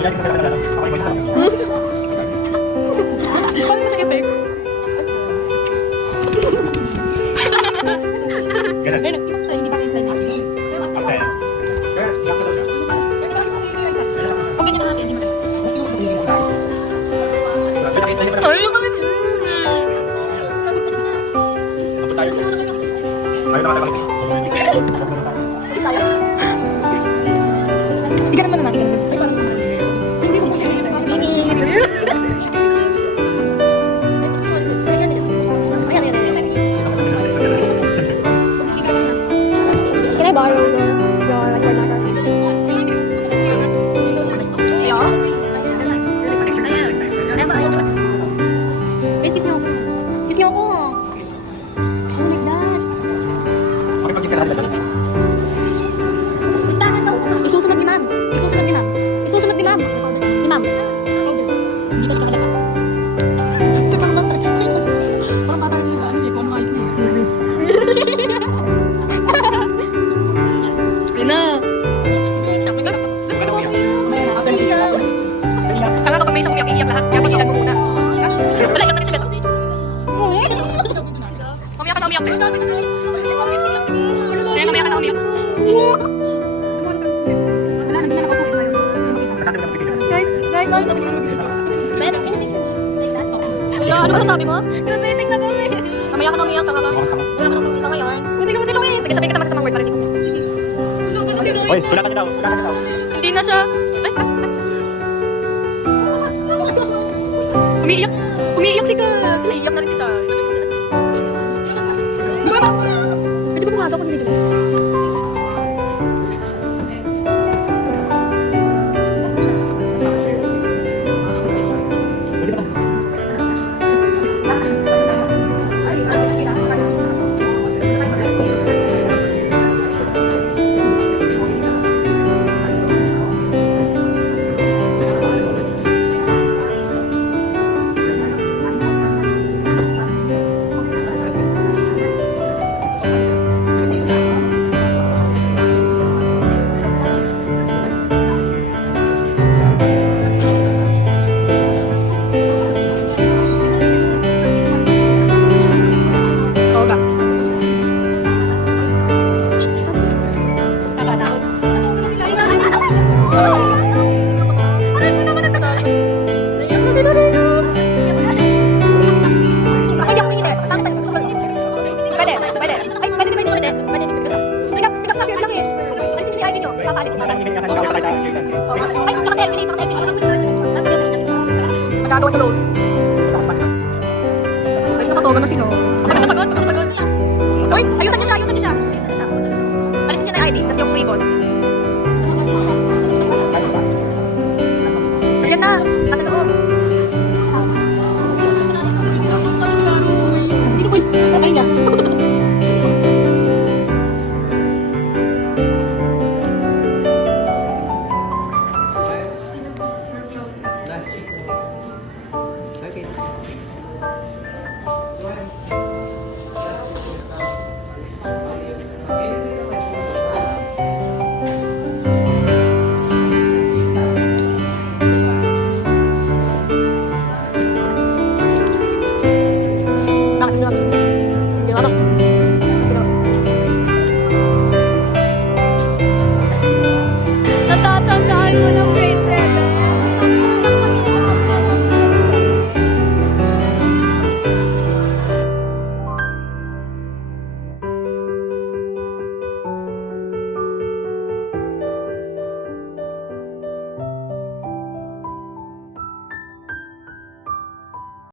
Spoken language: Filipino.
Paano mo effect? Ganun. Ayun, ibang style, hindi pa kayo style. Okay. Girl, yak ko daw siya. Kung ganyan natin, hindi maganda. Nakita niyo ba? Ay, yung kasi. Abot tayo. Ayaw na katakalip. Ikaw naman na lang, ikaw naman. Ay, parang hindi mo kasi. Minit. Can I borrow your record marker? Kiss niyo ako. Kiss niyo ako. Oh, like that. Makipag-isira lang. Isusunod ni ma'am. Isusunod ni ma'am. Isusunod ni ma'am. Ni ma'am. Dito ka kalapa. Sa mga parang bata yung ano, may kono ayos na yun. Ayun na. Kaya kapag may isang umiyak, iiyak lahat. Kaya pag-ilag mo muna. Wala, iyak na rin si Beto. Umiyak ka na umiyak. Kaya umiyak ka na umiyak. Guys, ano sabi mo? Ano ba sabi mo? Pinatweeting na kami. Umiyak ka na umiyak, tanga ka. Wala ka nang pumunta ngayon. Hindi ka matulungin. Sige, sabihin kita masasamang word para dito. Hoy, tulakan niyo daw. Tulakan niyo daw. Hindi na siya. Ay. Umiiyak. Umiiyak si Kas. Iiyak na rin si Sai. Di ba? Pwede ba pumasok kung hindi mo? Magagawa sa Rose. Ay, nakatoga na sino. Pagod. Uy, ayusan niyo siya. Alisin niya na yung ID, tas yung ribbon. Diyan na, nasa loob.